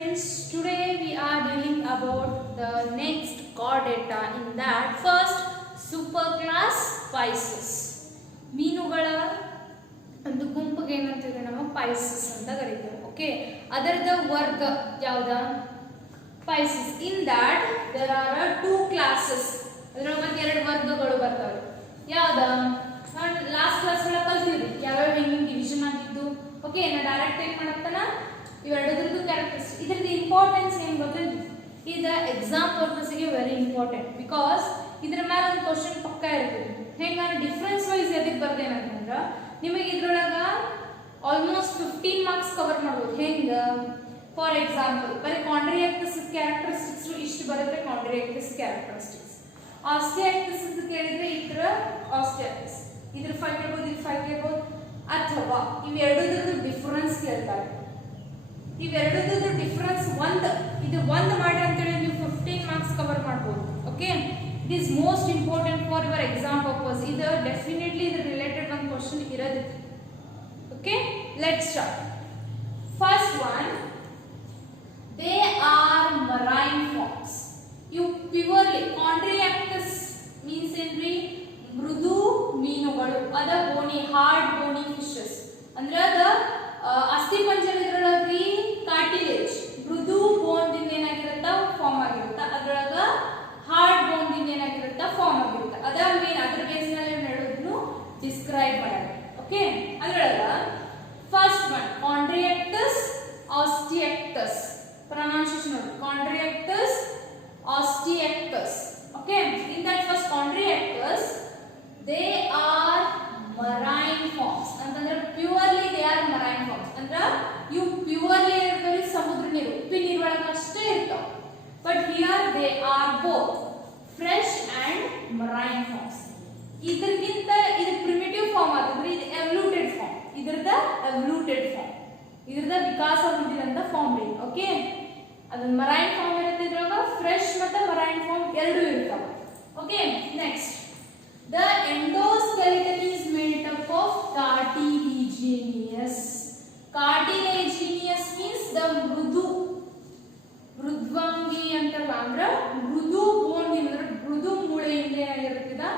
Friends, today we are dealing about the next chordata in that first superclass Pisces. ಮೀನುಗಳ ಒಂದು ಗುಂಪಿಗೆ ಏನಂತೀವಿ ನಾವು Pisces ಅಂತ ಕರೀತೀವಿ. ಓಕೆ, ಅದರದ ವರ್ಗ ಯಾವ್ದ? Pisces. In that there are two classes. ಅದರೊಳಗೆ ಎರಡು ವರ್ಗಗಳು ಬರ್ತವೆ. ಯಾವ್ದ? ಲಾಸ್ಟ್ ಕ್ಲಾಸ್ ಒಳಗೆ ಕಲ್ತಿದ್ವಿ ಯಾವ್ಯಾವ ಹೆಂಗೆ ಡಿವಿಷನ್ ಆಗಿದ್ದು. ಓಕೆ, ನಾ ಡೈರೆಕ್ಟ್ ಏನ್ ಮಾಡತ್ತನ ಇವೆರಡರದ್ದು ಕ್ಯಾರೆಕ್ಟರಿಸ್ಟಿಕ್. ಇದರದ್ದು ಇಂಪಾರ್ಟೆನ್ಸ್ ಏನು ಗೊತ್ತಿಲ್ಲ, ಇದು ಎಕ್ಸಾಮ್ ಪರ್ಪಸ್ಗೆ ವೆರಿ ಇಂಪಾರ್ಟೆಂಟ್. ಬಿಕಾಸ್ ಇದ್ರ ಮೇಲೆ ಒಂದು ಕ್ವಶನ್ ಪಕ್ಕ ಇರ್ತದೆ. ಹೆಂಗ ಡಿಫ್ರೆನ್ಸ್ ವೈಸ್ ಎದಕ್ಕೆ ಬರ್ದೇನಂತಂದ್ರೆ ನಿಮಗೆ ಇದ್ರೊಳಗ ಆಲ್ಮೋಸ್ಟ್ 15 ಮಾರ್ಕ್ಸ್ ಕವರ್ ಮಾಡ್ಬೋದು. ಹೆಂಗ? ಫಾರ್ ಎಕ್ಸಾಂಪಲ್ ಬರೀ ಕಾಂಟ್ರಿಯಾಕ್ಟಿಸ್ ಕ್ಯಾರೆಕ್ಟರಿಸ್ಟಿಕ್ಸ್ ಇಷ್ಟು ಬರುತ್ತೆ. ಕಾಂಟ್ರಿಯಾಕ್ಟಿಸ್ ಕ್ಯಾರೆಕ್ಟರಿಸ್ಟಿಕ್ಸ್ ಆಸ್ಟಿಯಾಕ್ಟಿಸ್ ಅಂತ ಕೇಳಿದ್ರೆ ಇದ್ರ ಆಸ್ಟಿಯಾಕ್ಟಿಸ್ ಇದ್ರ 5 ಕೇಳ್ಬೋದು, ಇದ್ರ 5 ಕೇಳ್ಬೋದು. ಅಥವಾ ಇವೆರಡರದ್ದು ಡಿಫರೆನ್ಸ್ ಕೇಳ್ತಾರೆ. ಇವೆರಡರದ್ದು ಡಿಫರೆನ್ಸ್ ಇದು ಒಂದು ಮಾಡಿ ಅಂತೇಳಿ ನೀವು 15 ಮಾರ್ಕ್ಸ್ ಕವರ್ ಮಾಡ್ಬೋದು. Okay, it is most important for your exam purpose. ಇದು ಡೆಫಿನೆಟ್ಲಿ ಇದು ರಿಲೇಟೆಡ್ ಒಂದು ಕ್ವಶನ್ ಇರೋದು. Okay, let's start. First one, they are marine forms. ಇವು ಪ್ಯೂರ್ಲಿ ಕಾಂಟ್ರಿಯಾಕ್ಟಿಸ್ ಮೀನ್ಸ್ ಏನ್ರಿ? ಮೃದು ಮೀನುಗಳು. ಅದ ಬೋನಿ, ಹಾರ್ಡ್ ಬೋನಿ ಫಿಶಸ್ ಅಂದ್ರೆ ಅದ ಅಸ್ಥಿ ಪಂಜರದೊಳಗ್ರಿ ಕಾರ್ಟಿಲೇಜ್ ಮೃದು ಬೋನ್ ದಿಂದ ಏನಾಗಿರುತ್ತ ಫಾರ್ಮ್ ಆಗಿರುತ್ತ. ಅದ್ರೊಳಗ ಹಾರ್ಡ್ ಬೋನ್ ದಿಂದ ಏನಾಗಿರುತ್ತ ಫಾರ್ಮ್ ಆಗಿರುತ್ತ. ಅದ ಮೇನ್ ಅದ್ರ ಬೇಸ್ ಮೇಲೆ ನಡೆಯೋದನ್ನು ಡಿಸ್ಕ್ರೈಬ್ ಮಾಡೋದು. ಓಕೆ, ಅದ್ರೊಳಗ first one Chondrichthyes Osteichthyes. Pronunciation ನೋಡಿ, Chondrichthyes Osteichthyes. Okay, in that first Chondrichthyes they are marine forms ಅಂತಂದ್ರೆ purely they are marine forms ಅಂದ್ರೆ ಇವು ಪ್ಯೂರ್ಲಿ ಇರ್ತವೆ ಸಮುದ್ರ ನೀರು, ಉಪ್ಪಿನ ನೀರೊಳಗೆ ಅಷ್ಟೇ ಇರ್ತಾವ. But here they are both fresh and marine forms. ಇದಕ್ಕಿಂತ ಇದು ಪ್ರಿಮಿಟಿವ್ ಫಾರ್ಮ್ ಆಗಿದ್ರೆ ಇದು ಎವಲ್ಯೂಟೆಡ್ ಫಾರ್ಮ್. ಇದ್ರದ ಎವಲ್ಯೂಟೆಡ್ ಫಾರ್ಮ್, ಇದ್ರದ ವಿಕಾಸ ಹೊಂದಿದಂತ ಫಾರ್ಮ್ ಇದೆ. ಓಕೆ, ಅದನ್ನ ಮರೈನ್ ಫಾರ್ಮ್ ಇರುತ್ತೆ. ಇದ್ರೊಳಗ ಫ್ರೆಶ್ ಮತ್ತೆ ಮರೈನ್ ಫಾರ್ಮ್ ಎರಡೂ ಇರ್ತಾವ. Okay, next the endoskeleton is made up of cartilaginous. Cartilaginous means the ಮೃದ್ವಂಗಿ ಅಂತಲ್ಲ ಅಂದ್ರೆ ಮೃದು ಬೋನ್ ಅಂದ್ರೆ ಮೃದು ಮೂಳೆಯಿಂದ ಏನಾಗಿರುತ್ತೆ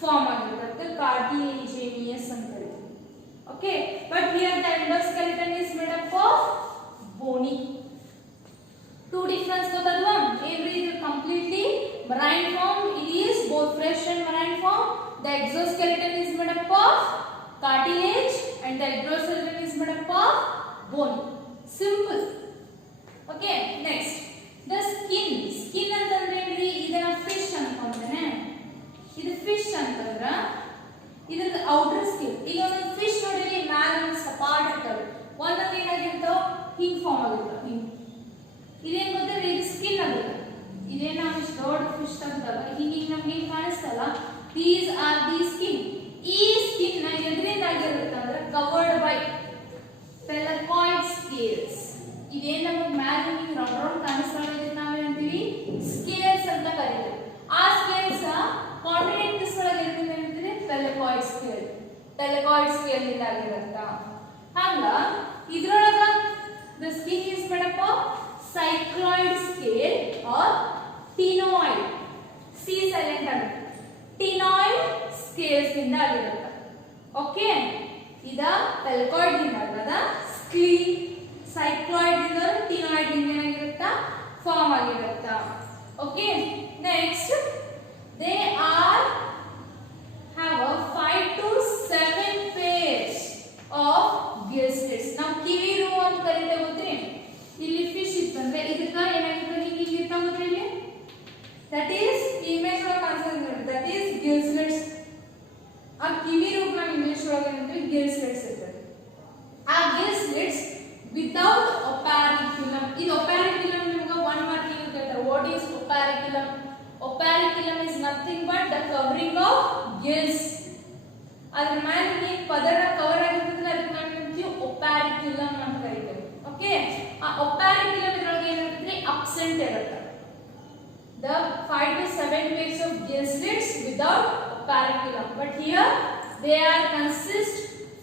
ಫಾರ್ಮ್ ಆಗಿರುತ್ತೆ. cartilaginous ಅಂತ ಹೇಳ್ತೀವಿ. Okay, but here the endoskeleton is made up of bony. Two difference ಗೊತ್ತಲ್ವಾ? ಏನ್ರಿ ಇದು completely marine form, it is both fresh and marine form. The exoskeleton is made up of cartilage and the endoskeleton is made up of bone. Simple. Okay, next the skin. Skin ಅಂತಂದ್ರೆ ಏನ್ರಿ? ಇದನ್ನ fish ಅನ್ಕೊಂಡ್ರೆ ಇದು fish ಅಂತಂದ್ರೆ ಇದರ outer skin. ಈಗ ಒಂದು fish ನೋಡಿರಿ ಮ್ಯಾಲ ಸಪಾಟ್ ಇರ್ತವೆ, ಒಂದೊಂದು ಏನಾಗಿರ್ತಾವ ಹಿಂಗ್ ಫಾರ್ಮ್ ಆಗಿರ್ತಾವ. ಹಿಂಗ್ ಇದೇನ್ ಗೊತ್ತಿಲ್ಲ, ಇದು ಸ್ಕಿನ್ ಆಗುತ್ತೆ. ಇದೇನ ದೊಡ್ಡ ಫಿಶ್ ಅಂತಲ್ಲ, ಹಿಂಗೆ ನಮ್ಗೆ ಕಾಣಿಸ್ತಲ್ಲ, ದೀಸ್ ಆರ್ ದಿ ಸ್ಕಿನ್. ಈ ಸ್ಕಿನ್ ಎದ್ರಿಂದ ಆಗಿರುತ್ತೆ ಅಂದ್ರೆ ಕವರ್ಡ್ ಬೈ ಪೆಲಕಾಯ್ಡ್ ಸ್ಕೇಲ್ಸ್. ಇದೇನ್ ನಮಗೆ ಮ್ಯಾಲೆ ರೌಂಡ್ ರೌಂಡ್ ಕಾಣಿಸ್ತಾ ಇದನ್ನ ನಾವೇನಂತೀವಿ ಸ್ಕೇಲ್ಸ್ ಅಂತ ಕರೀತೀವಿ. ಆ ಸ್ಕೇಲ್ಸ್ ಕಾಂಟ್ರಿಯಾಕ್ಟಿಸ್ ಒಳಗೆ ಇರ್ತದೆ ಏನಂತೀವಿ ಪೆಲಕಾಯ್ಡ್ ಸ್ಕೇಲ್. ಪೆಲಕಾಯ್ಡ್ ಸ್ಕೇಲ್ ಇಂದ ಆಗಿರುತ್ತ. ಹಂಗ ಇದ್ರೊಳಗ the skin is made up of cycloid scale or ctenoid. C silent ಆಗುತ್ತೆ. ctenoid scales ಇಂದ ಆಗಿರುತ್ತೆ. ಓಕೆ, ಇದ ಪೆಲಕಾಯ್ಡ್ ಇಂದ ಆಗದ cycloid ಇಂದ ctenoid ಇಂದ ಏನಾಗಿರುತ್ತಾ ಫಾರ್ಮ್ ಆಗಿರುತ್ತಾ. Okay, next they are have a 5 to 7 pairs of gill slits. ನಾವು ಕಿವಿರು ಅಂತ ಕರೀತೇವೆ ಗೊತ್ತ್ರಿ. ಇಲ್ಲಿ ಫಿಶ್ ಇತ್ತಂದ್ರೆ ಇದಕ್ಕ ಏನಾಗಿರ್ತದೆ ಹಿಂಗೆ ಇರ್ತಾವ ಗೊತ್ತ್ರಿ ಇಲ್ಲಿ. ದಟ್ ಈಸ್ ಇಮೇಜ್ ಒಳಗೆ ಕಾಣಿಸ್ತದೆ ನೋಡಿ, ದಟ್ ಈಸ್ ಗಿಲ್ ಸ್ಲಿಟ್ಸ್. ಆ ಕಿವಿ ರೂಪ ನಾವು ಇಂಗ್ಲಿಷ್ ಒಳಗೆ ಏನಂತೀವಿ ಗಿಲ್ ಸ್ಲಿಟ್ಸ್ ಇರ್ತದೆ. ಆ ಗಿಲ್ ಸ್ಲಿಟ್ಸ್ ವಿತೌಟ್ ಒಪ್ಯಾರಿಕ್ಯುಲಮ್. ಇದು ಒಪ್ಯಾರಿಕ್ಯುಲಮ್ ನಿಮಗೆ 1 ಮಾರ್ಕಿಂಗ್ ಅಂತ ಹೇಳ್ತಾರೆ. What is operculum? Operculum is nothing but the covering of gills. ಅದ್ರ ಮೇಲೆ ನೀವು ಪದರ ಕವರ್ ಆಗಿರ್ತದೆ, ಅದಕ್ಕೆ ನಾವು ಏನಂತೀವಿ ಒಪ್ಯಾರಿಕ್ಯುಲಮ್ ಅಂತ ಕರೀತೇವೆ. ಓಕೆ, ಆ ಒಪ್ಯಾರಿಕ್ಯುಲಮ್ ಇದ್ರೊಳಗೆ ಏನಾಗುತ್ತೆ ಅಬ್ಸೆಂಟ್ ಇರುತ್ತೆ. The 5 to 7 pairs of gill slits without operculum, but here they are consist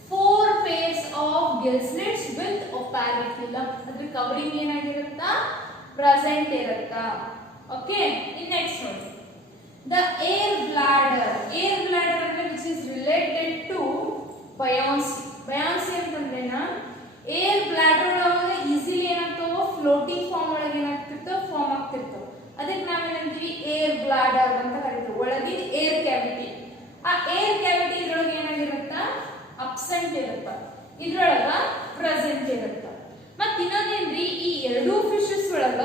4 pairs of gill slits with operculum. ಅದರ ಕವರಿಂಗ್ ಏನಾಗಿರುತ್ತಾ ಪ್ರೆಸೆಂಟ್ ಇರುತ್ತಾ. ಓಕೆ, ಇನ್ ನೆಕ್ಸ್ಟ್ ನೋಡಿ the air bladder. Air bladder ಅಂದ್ರೆ which is related to buoyancy. Buoyancy ಅಂತಂದ್ರೇನ air bladder ಒಳಗೆ easily ಏನಾಗ್ತಾವ floating form ಒಳಗೆ ಏನಾಗ್ತಿರ್ತೋ ಫಾರ್ಮ್ ಆಗ್ತಿರ್ತವೆ. ಅದಕ್ಕೆ ನಾವೇನಂತೀವಿ ಏರ್ ಬ್ಲಾಡರ್ ಅಂತ ಕರಿತೀವಿ. ಒಳಗೆ ಏರ್ ಕ್ಯಾವಿಟಿ. ಆ ಏರ್ ಕ್ಯಾವಿಟಿ ಇದ್ರೊಳಗೆ ಏನಾಗಿರುತ್ತ ಅಬ್ಸೆಂಟ್ ಇರುತ್ತ, ಇದ್ರೊಳಗ ಪ್ರೆಸೆಂಟ್ ಇರುತ್ತ. ಮತ್ ಇನ್ನೊಂದೇನ್ರಿ ಈ ಎರಡೂ ಫಿಶಸ್ ಒಳಗ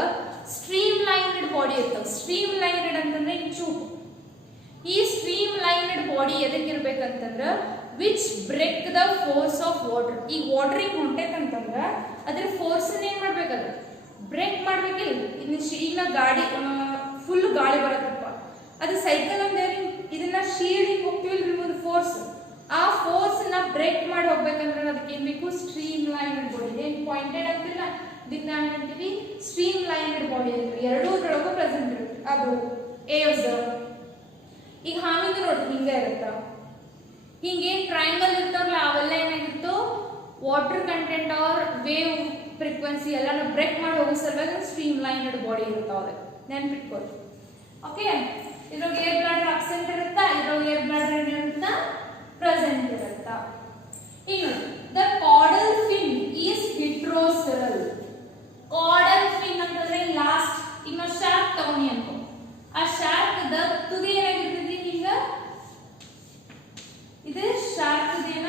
ಸ್ಟ್ರೀಮ್ ಲೈನ್ಡ್ ಬಾಡಿ ಇರ್ತಾವ. ಸ್ಟ್ರೀಮ್ ಲೈನ್ಡ್ ಅಂತಂದ್ರೆ ಚೂಪ್. ಈ ಸ್ಟ್ರೀಮ್ ಲೈನ್ಡ್ ಬಾಡಿ ಎದಕ್ಕೆ ಇರ್ಬೇಕಂತಂದ್ರ which break the force of water. ಈ ವಾಟರಿಂಗ್ ಹೊಂಟೈತಂತಂದ್ರ ಅದ್ರ ಫೋರ್ಸ್ ಏನ್ ಮಾಡ್ಬೇಕದ ಬ್ರೇಕ್ ಮಾಡ್ಬೇಕಿಲ್ಲ. ಈಗ ಗಾಡಿ ಫುಲ್ ಗಾಳಿ ಬರತ್ತಪ್ಪ, ಅದು ಸೈಕಲ್ ಅಂದ್ರೆ ಇದನ್ನ ಶೀಲ್ಡಿಂಗ್ ಹೋಗ್ತಿವಿಲ್ರಿ ಒಂದು ಫೋರ್ಸ್, ಆ ಫೋರ್ಸ್ ನ ಬ್ರೇಕ್ ಮಾಡಿ ಹೋಗ್ಬೇಕಂದ್ರೆ ಅದಕ್ಕೆ ಏನ್ ಬೇಕು ಸ್ಟ್ರೀಮ್ ಲೈನ್ಡ್ ಬಾಡಿ. ಏನ್ ಪಾಯಿಂಟೆಡ್ ಆಗ್ತಿಲ್ಲ ಇದಕ್ಕೆ ನಾವೇನಂತೀವಿ ಸ್ಟ್ರೀಮ್ ಲೈನ್ಡ್ ಬಾಡಿ ಅಂತೀವಿ. ಎರಡೂದ್ರೊಳಗೂ ಪ್ರೆಸೆಂಟ್ ಇರುತ್ತೆ ಅದು ಏವ್ಸ್. ಈಗ ಹಾವಿಂದ ನೋಡಿ ಹಿಂಗ ಇರುತ್ತ, ಹಿಂಗೇನ್ ಟ್ರಯಾಂಗಲ್ ಇರ್ತಾವಲ್ಲ ಅವೆಲ್ಲ ಏನಾಗಿತ್ತು water content or wave frequency ಎಲ್ಲಾನು ಬ್ರೇಕ್ ಮಾಡಿ ಹೋಗೋ ಸಲುವಾಗಿ ಸ್ಟ್ರೀಮ್ ಲೈನ್ಡ್ ಬಾಡಿ ಇರ್ತಾವೆ, ನೆನ್ಪಿಟ್ಕೊಳ್ಳಿ. ಓಕೆ, ಇದ್ರೊಳಗೆ ಏರ್ ಬ್ಲಾಡರ್ ಅಬ್ಸೆಂಟ್ ಇರುತ್ತಾ, ಇದ್ರೊಳಗೆ ಏರ್ ಬ್ಲಾಡರ್ ಏನಿರುತ್ತಾ ಪ್ರೆಸೆಂಟ್ ಇರುತ್ತಾ. ಈಗ the caudal fin is heterocercal. Caudal fin ಅಂತಂದ್ರೆ ಲಾಸ್ಟ್ ಈಗ ಶಾರ್ಕ್ ತಗೊಂಡಿ ಅನ್ಕೋ, ಆ ಶಾರ್ಕ್ ದ ತುದಿ ಏನಾಗಿರ್ತೈತಿ ಹಿಂಗ, ಇದು ಶಾರ್ಕ್ ದೇನ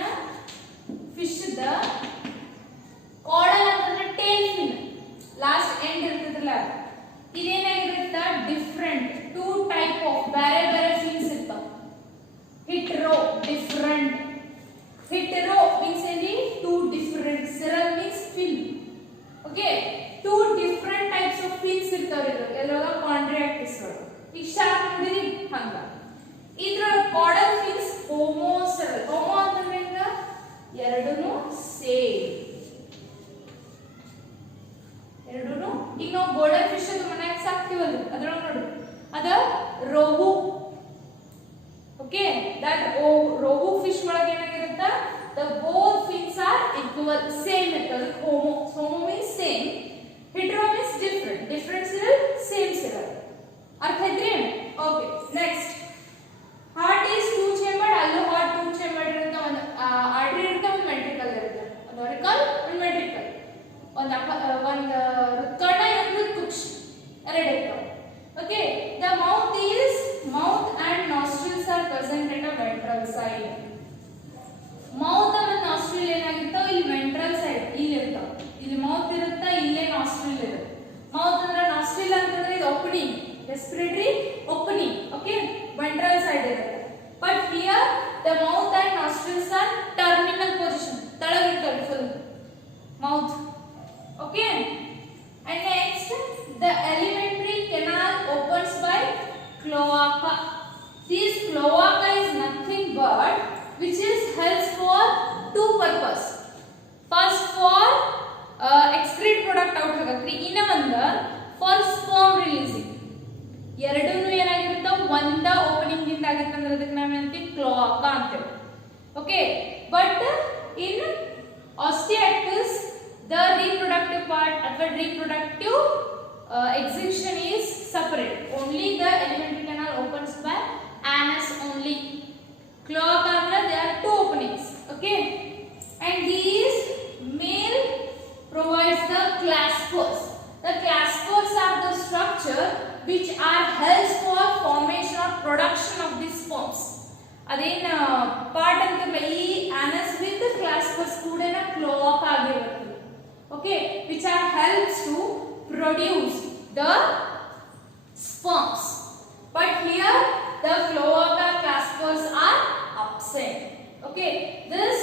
ಫಿಶ್ ದ ಕಾಡಲ್ ಅಂತಂದ್ರೆ ಟೇಲ್ ಫಿನ್ ಲಾಸ್ಟ್ ಎಂಡ್ ಇರ್ತದಲ್ಲ, ಇದೇನಾಗಿರುತ್ತ ಡಿಫ್ರೆಂಟ್ ಟೂ ಟೈಪ್ ಆಫ್ ಬೇರೆ ಬೇರೆ ಫಿನ್ಸ್ ಇರ್ತಾವ. Hetero different, hetero means any two different, cercal means fin. Okay, two different types of fins ಇರ್ತಾವೆ ಎಲ್ಲಾಗ ಕಾಂಟ್ರಾಕ್ಟಿಸ್. ಈಗ ಶಾರ್ಕ್ ನೋಡಿರಿ ಹಂಗ. ಇದ್ರ ಕಾಡಲ್ ಫಿನ್ಸ್ ಹೋಮೋಸೆರಲ್. ಹೋಮೋ ಅಂತಂದ್ರೆ ಎರಡೂನು ಸೇಮ್, ಎರಡೂನು. ಈಗ ನಾವು ಗೋಲ್ಡನ್ ಫಿಶ್ ಅದು ಮನ್ಯಾಗ ಸಾಕ್ತಿವಲ್ಲ ಅದ್ರೊಳಗೆ ನೋಡಿ ಅದ rohu. Okay, that rohu fish ಒಳಗೆ ಏನಾಗಿರುತ್ತ the both fins are equal same ಇರ್ತದೆ. Homo, homo means same, hetero means different, different cercal same cercal. ಅರ್ಥ ಐತ್ರಿ? Okay, next heart is two chambered. ಅಲ್ಲೂ ಹಾರ್ಟ್ ಟೂ ಚೇಂಬರ್ಡ್ ಇರುತ್ತೆ. ಒಂದು ಆರ್ಟರಿ ಇರುತ್ತೆ, ಒಂದು ವೆಂಟ್ರಿಕಲ್ ಇರುತ್ತೆ. ಒಂದು ಆರಿಕಲ್, ಒಂದು ವೆಂಟ್ರಿಕಲ್, ಒಂದು ಹೃತ್ಕರ್ಣ, ಇನ್ನೊಂದು ಹೃತ್ಕುಕ್ಷ, ಎರಡು ಇರ್ತವೆ. Okay, the mouth and nostrils are present at a ventral side. Mouth ಮತ್ತು ನಾಸ್ಟ್ರಿಲ್ ಏನಾಗಿರ್ತಾವ ಇಲ್ಲಿ ವೆಂಟ್ರಲ್ ಸೈಡ್ ಇಲ್ಲಿ ಇರ್ತಾವ. ಇಲ್ಲಿ ಮೌತ್ ಇರುತ್ತಾ, ಇಲ್ಲೇ ನಾಸ್ಟ್ರಿಲ್ ಇರುತ್ತೆ. ಮೌತ್ ಅಂದ್ರೆ ನಾಸ್ಟ್ರಿಲ್ ಅಂತಂದ್ರೆ ಇದು opening, respiratory opening. Okay, ventral side ಇರುತ್ತೆ. But here the mouth and nostrils are terminal position, ತಳಗಿರ್ತವೆ full mouth. Okay, and next the alimentary canal opens by cloaca. This cloaca is nothing but which is helps for two purpose. First for excrete product out ಆಗತ್ರಿ, ಇನ್ನ ಒಂದು for sperm releasing. ಎರಡನ್ನೂ ಏನಾಗಿರುತ್ತಾವ ಒಂದ opening ದಿಂದ ಆಗುತ್ತೆ ಅಂದ್ರೆ ಅದಕ್ಕೆ ನಾವು ಏನಂತೀವಿ ಕ್ಲೋಆಕಾ ಅಂತೇವೆ. Okay, but in Osteichthyes the reproductive part ಅಥವಾ reproductive execution is separate. Only the alimentary canal opens by anus only. Cloaca ಅಂದ್ರೆ there are two openings. Okay, and these male provides the claspers. The claspers are the structure which are helps for formation or production of these sperms. ಅದೇನ part ಅಂತಂದ್ರೆ ಈ anus with claspers ಕೂಡ cloaca ಆಗಿರುತ್ತೆ. Okay, which are helps to produce the sperms. But here the cloaca claspers are absent. Okay, this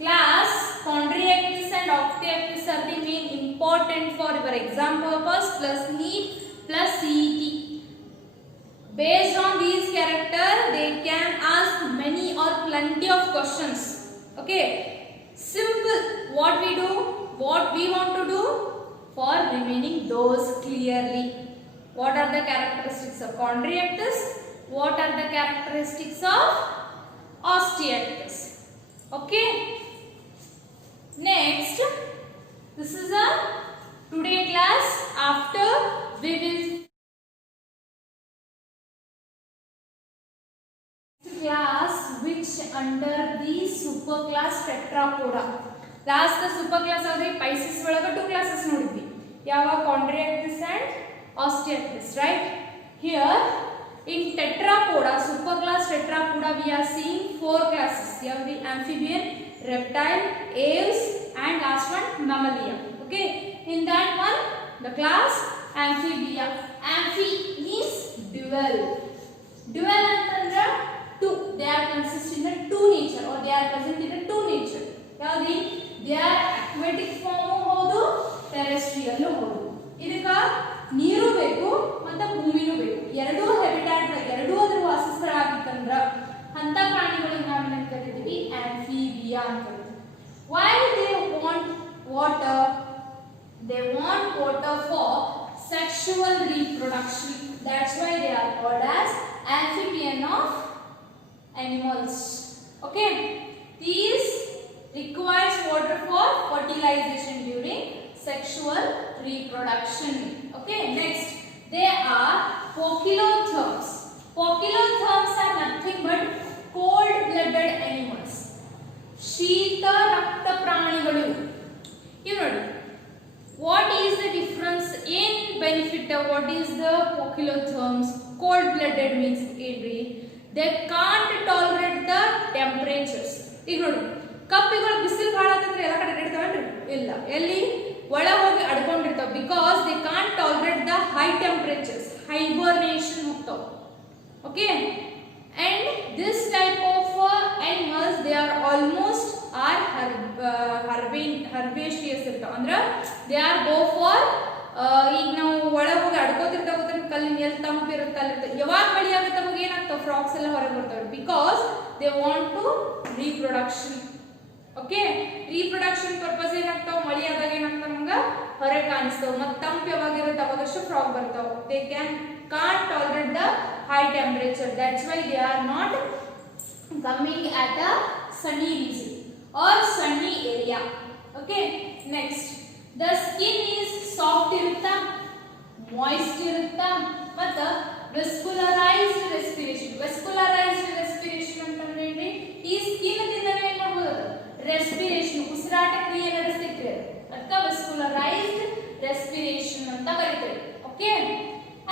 class Chondriactis and Octiactis are the main important for your exam purpose plus NEET plus CET. Based on these characters, they can ask many or plenty of questions. Okay, simple. What we do? What we want to do for remaining those clearly. What are the characteristics of Chondriactis? What are the characteristics of Osteactus? Okay. Next, this is a today class. After we will class which under the super class tetrapoda. Last the super class avri Pisces ಒಳಗ two classes ನೋಡಿದ್ವಿ. ಯಾವ Chondriactis and Osteoarthris, right? Here in tetrapoda, super class tetrapoda, we are seeing four classes. You have the amphibian, reptile, aves, and last one mammalia. Okay, in that one, the class amphibia. Amphi means dual. Dual ಅಂತಂದ್ರೆ two. They are consist in the two nature, or they are present in the two nature. ಯಾವ್ದು? They are aquatic form ಹೌದು, terrestrial ಹೌದು. ಇದಕ್ಕ ನೀರು ಬೇಕು ಮತ್ತೆ ಭೂಮಿನೂ ಬೇಕು. ಎರಡೂ ಹ್ಯಾಬಿಟಾಟ್, ಎರಡೂ ಅದರ ವಾಸಸ್ಥಳ ಆಗಿತ್ತಂದ್ರ ಅಂತ ಪ್ರಾಣಿಗಳಿಗೆ ನಾವು ಏನಂತ ಕರಿತೀವಿ? ಆಂಫಿಬಿಯಾ ಅಂತ ಕರಿತೀವಿ. Why they want water? They want water for sexual reproduction. That's why they are called as amphibian of animals. Okay, these requires water for fertilization during sexual reproduction. Okay, next they are poikilotherms. Poikilotherms are nothing but cold-blooded animals. ಶೀತ ರಕ್ತ ಪ್ರಾಣಿಗಳು. You know what is the difference in benefit? What is the poikilotherms? Cold-blooded means they can't tolerate the temperatures. ಈಗ ನೋಡಿ, ಕಪ್ಪಿಗಳು ಬಿಸಿಲು ಭಾಳ ಅಂತಂದ್ರೆ ಎಲ್ಲ ಕಡೆ ಇಡ್ತಾವನ್ರಿ? ಇಲ್ಲ, ಎಲ್ಲಿ ಒಳ ಹೋಗಿ ಅಡ್ಕೊಂಡಿರ್ತಾವ. Because they can't tolerate the high temperatures, hibernation ಹೋಗ್ತಾವ. Okay, and this type of animals they are almost are herbaceous ಇರ್ತಾವ. ಅಂದ್ರ ದೇ ಆರ್ ಗೋ ಫಾರ್, ಈಗ ನಾವು ಒಳ ಹೋಗಿ ಅಡ್ಕೋತಿರ್ತಾವ, ಕಲ್ಲಿನ ಎಲ್ಲಿ ತಂಪು ಇರುತ್ತೆ ಅಲ್ಲಿರುತ್ತೆ. ಯಾವಾಗ ಮಳಿ ಆಗುತ್ತೆ ಅವಾಗ ಏನಾಗ್ತಾವ? ಫ್ರಾಕ್ಸ್ ಎಲ್ಲ ಹೊರಗೆ ಬರ್ತಾವೆ. Because they want to reproduction. Okay, reproduction purpose ಏನಾಗ್ತಾವ? ಮಳಿ ಆದಾಗ ಏನಾಗ್ತಾವ? ನಮ್ಗ ಹೊರಗೆ ಕಾಣಿಸ್ತಾವ. ಮತ್ತೆ ತಂಪು ಯಾವಾಗಿರುತ್ತೆ ಅವಾಗಷ್ಟು ಫ್ರಾಕ್ ಬರ್ತಾವ. They can't tolerate the high temperature. That's why they are not coming at the sunny region or sunny area. Okay, next the skin is soft irutta, moist irutta, ಮತ್ತು vascularized respiration. Vascularized respiration ಅಂತಂದ್ರೆ ಏನ್ರಿ? ಈ skin ದಿಂದನೇ ಏನ್ ಮಾಡಬಹುದು? Respiration, ಉಸಿರಾಟ ಕ್ರಿಯೆ ನಡೆಸ್ತಿದ್ರೆ ಅದಕ್ಕ vascularized respiration ಅಂತ ಕರೀತಾರೆ. Okay,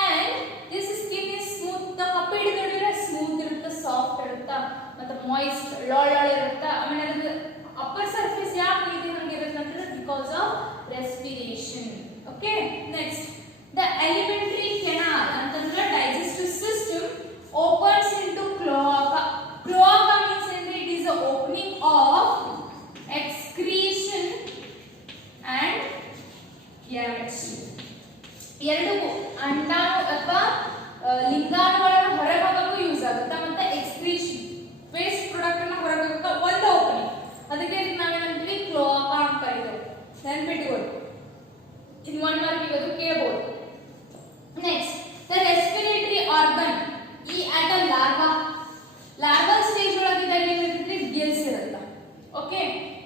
and this skin is smooth. the ಕಪ್ಪೆ ಹಿಡಿದ್ರೆ ಸ್ಮೂತ್ ಇರುತ್ತೆ, ಸಾಫ್ಟ್ ಇರುತ್ತೆ, ಮತ್ತೆ ಮಾಯಿಸ್ಟ್ ಲೋಳ್ ಇರುತ್ತೆ. ಆಮೇಲೆ ಅದರ ಅಪ್ಪರ್ ಸರ್ಫೇಸ್ ಯಾಕೆ ರೀತಿ ಹಂಗೆ ಇರುತ್ತೆ ಅಂತಂದ್ರೆ because of respiration. Okay, next the alimentary canal ಅಂತಂದ್ರೆ digestive system opens into cloaca. Cloaca means it is the opening of excretion and gametes. ಎರಡು ಅಂಡಾಣು ಅಥವಾ ಲಿಂಗಾಣುಗಳನ್ನು ಹೊರಹಾಕಲು ಯೂಸ್ ಆಗುತ್ತೆ, ಮತ್ತೆ ಎಕ್ಸ್ಕ್ರೀಷನ್ ವೇಸ್ಟ್ ಪ್ರಾಡಕ್ಟ್ ಅನ್ನು ಹೊರಹಾಕಕ್ಕೆ ಒಂದು ಓಪನಿಂಗ್. ಅದಕ್ಕೆ ನಾವೇನಂತೀವಿ? ಕ್ಲೋಆಕಾ ಅಂತ ಕರೀತೀವಿ. ನೆನಪಿಟ್ಕೊಳ್ಳಿ, ಇದು 1 ಮಾರ್ಕಿಗೆ ಅದು ಕೇಳಬಹುದು. Next the respiratory organ. ಈ ಅಟ್ ಅ ಲಾರ್ವಾ ಸ್ಟೇಜ್ ಒಳಗಿದ್ದಾಗ ಏನಿರುತ್ತೆ? ಗಿಲ್ಸ್ ಇರುತ್ತೆ. ಓಕೆ,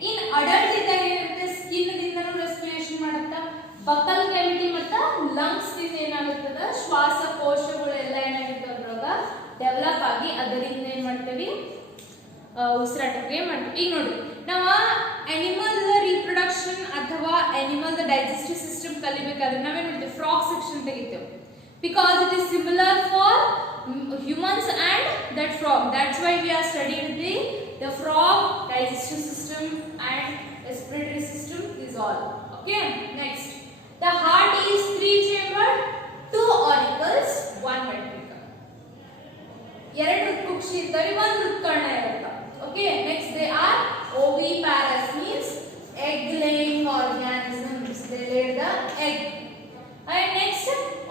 ಇನ್ ಅಡಲ್ಟ್ ಇದ್ದಾಗ ಏನಿರುತ್ತೆ? ಸ್ಕಿನ್ ದಿಂದನೂ ರೆಸ್ಪಿರೇಷನ್ ಮಾಡುತ್ತಾ. ಬಕಲ್ ಕ್ಯಾವಿಟಿ ಮತ್ತು ಲಂಗ್ಸ್ ದಿಂದ ಏನಾಗುತ್ತದೆ? ಶ್ವಾಸಕೋಶಗಳು ಎಲ್ಲ ಏನಾಗಿರ್ತವೆ ಅದ್ರೊಳಗ ಡೆವಲಪ್ ಆಗಿ ಅದರಿಂದ ಏನ್ ಮಾಡ್ತೀವಿ? ಉಸಿರಾಟ ಕ್ರಿಯೆ ಮಾಡ್ತೀವಿ. ಈಗ ನೋಡಿ, ನಾವು ಅನಿಮಲ್ ರೀಪ್ರೊಡಕ್ಷನ್ ಅಥವಾ ಅನಿಮಲ್ ಡೈಜೆಸ್ಟಿವ್ ಸಿಸ್ಟಮ್ ಕಲಿಬೇಕಾದ್ರೆ ನಾವೇನ್ ಮಾಡ್ತೀವಿ? ಫ್ರಾಗ್ ಸೆಕ್ಷನ್ ತೆಗಿತೇವೆ. Because it is similar for humans and that frog. That's why we are studying the frog digestive system and respiratory system is all. Okay, next the heart is 3 chambered, 2 auricles, 1 ventricle. ಎರಡು ಕುಕ್ಷಿ ಇರ್ತವೆ, ಒಂದು ಹೃತ್ಕರ್ಣ ಇರುತ್ತೆ. Okay, next they are oviparous means egg laying organisms. They lay the egg. And next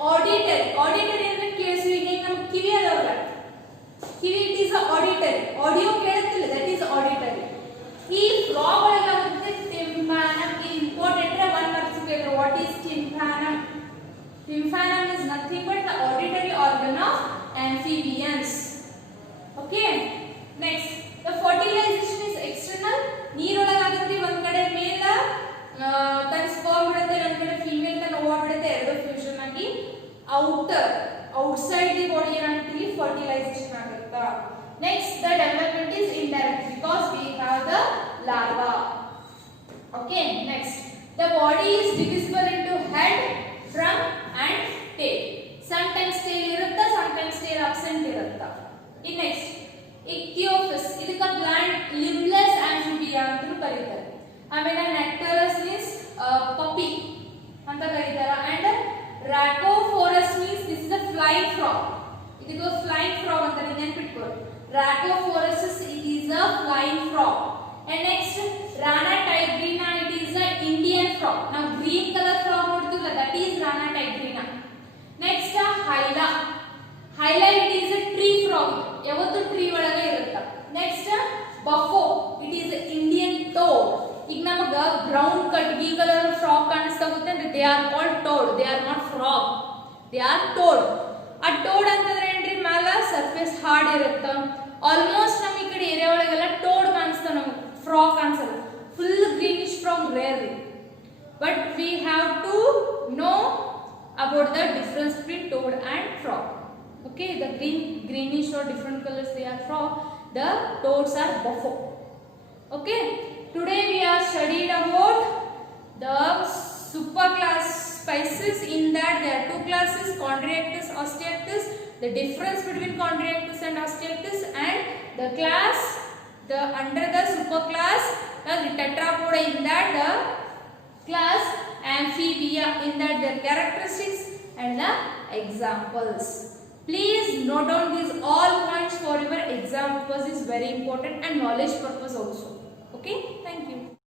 auditory. Auditory ಅಂದ್ರೆ ಕೇಳಿಸುವಿಕೆ. ನಮ್ಮ ಕಿವಿ ಅದವಲ್ಲ, ಕಿವಿ it is auditory. Audio ಕೇಳುತ್ತಿಲ್ಲ, that is auditory. ಈ frog ಒಳಗಾಗುತ್ತೆ tympanum. Important 1 marks ಕೇಳಿದ್ರೆ what is tympanum? Tympanum is nothing but the auditory organ of amphibians. Okay, next the fertilization is external. ನೀರೊಳಗಾಗುತ್ತೆ, ಒಂದ್ ಕಡೆ ಮೇಲ್ ತನ್ನ sperm ಬಿಡುತ್ತೆ, ಒಂದ್ ಕಡೆ ಫೀಮೇಲ್ ತನ್ನ ಓವಾ ಬಿಡುತ್ತೆ, ಎರಡು ಫ್ಯೂಷನ್ ಆಗಿ outside the body ಏನಂತೀವಿ fertilization ಆಗುತ್ತಾ. Next, the development is indirect because we have the larva. Okay, next, the body is divisible into head, trunk and tail. Sometimes tail ಇರುತ್ತಾ, sometimes tail absent ಇರುತ್ತಾ. In next, ichthyophis ಇದಕ್ಕ blunt limbless amphibia ಅಂತ ಕರೀತಾರೆ. ಆಮೇಲೆ nectarus means puppy ಅಂತ ಕರೀತಾರ. And Rhacophorus means this is a flying frog. ಇದಕ್ಕೆ flying frog ಅಂತ ನೆನಪಿಟ್ಕೊಳ್ಳಿ. Rhacophorus is a flying frog. And next, Rana tigrina, it is a Indian frog. Now green color frog ನೋಡ್ತೀವಲ್ಲ, that is Rana tigrina. Next, Hyla. Hyla, it is a tree frog. ಯಾವತ್ತು tree ಒಳಗೆ ಇರುತ್ತೆ. Next, Buffo, it is a Indian toad. ಈಗ ನಮಗ brown ಕಟ್ಗಿ colour frog ಕಾಣಿಸ್ತಾ ಗೊತ್ತೇನ್ರಿ, they are called toad, they are not frog, they are toad. ಆ toad ಅಂತಂದ್ರೆ ಏನ್ರಿ, ಮ್ಯಾಲ ಸರ್ಫೇಸ್ ಹಾರ್ಡ್ ಇರುತ್ತ. ಆಲ್ಮೋಸ್ಟ್ ನಮ್ ಈ ಕಡೆ ಏರಿಯಾ ಒಳಗೆಲ್ಲ ಟೋಡ್ ಕಾಣಿಸ್ತಾವ, ನಮ್ಗೆ ಫ್ರಾಗ್ ಕಾಣಿಸಲ್ಲ. ಫುಲ್ ಗ್ರೀನಿಶ್ ಫ್ರಾಗ್ ರೇರ್ ರೀ. But we have to know about the difference between toad and frog. Okay, the greenish or different colors they are frog. The toads are buffo. Okay, today we are studied about the superclass species. In that there are two classes, Chondriactis, Osteactis. The difference between Chondriactis and Osteactis, and the class, the under the superclass, the Tetrapoda. In that the class Amphibia. In that their characteristics and the examples. Please note down these all points for your exam because it is very important and knowledge purpose also. Okay, thank you.